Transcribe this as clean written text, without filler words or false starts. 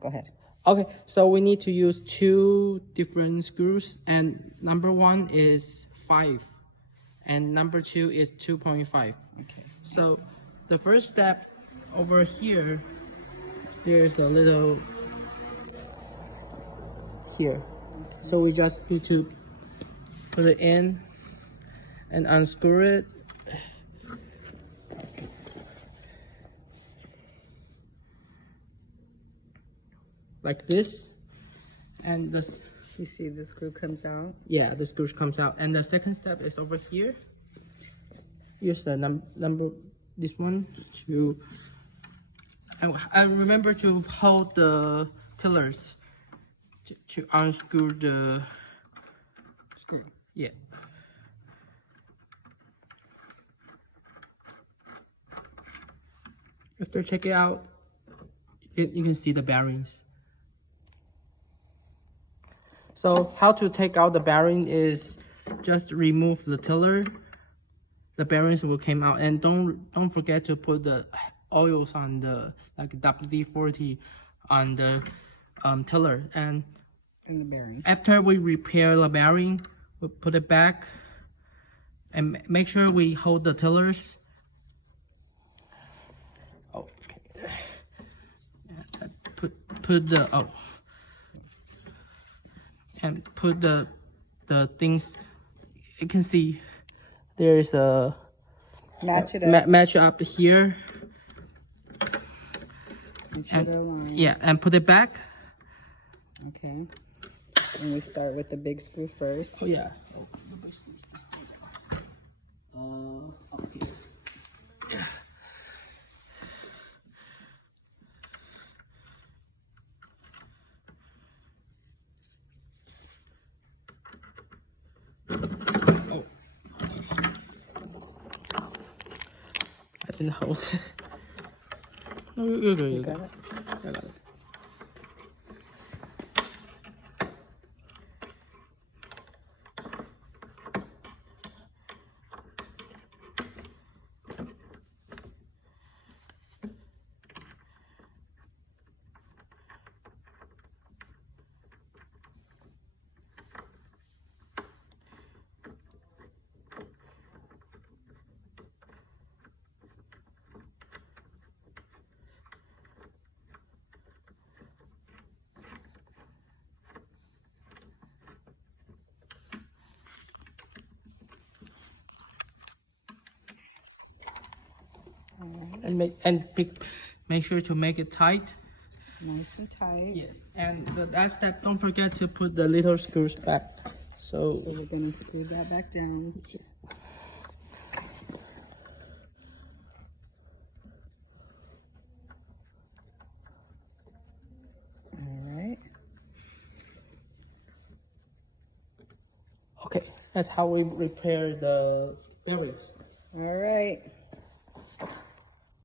go ahead. Okay, so we need to use 2 different screws, and number 1 is 5 and number 2 is 2.5. Okay. So the first step over here, there's a little here. So we just need to put it in and unscrew it. Like this, and this. You see the screw comes out? Yeah, the screw comes out. And the second step is over here. Use the number, this one, to, and remember to hold the tillers to unscrew the Screw. Yeah. After check it out, you can see the bearings. So how to take out the bearing is just remove the tiller. The bearings will come out, and don't forget to put the oils on the like WD-40 on the tiller. And the bearing. After we repair the bearing, we put it back and make sure we hold the tillers. Okay. Put the and put the things. You can see there is a match it up. Match up here. And, yeah, and put it back. Okay. And we start with the big screw first. Oh yeah. Up here. Yeah. Oh. I didn't hold it. No, you're good. You got it. I got it. And make sure to make it tight. Nice and tight. Yes, and the last step, don't forget to put the little screws back. So we're gonna screw that back down. All right. Okay, that's how we repair the bearings. All right.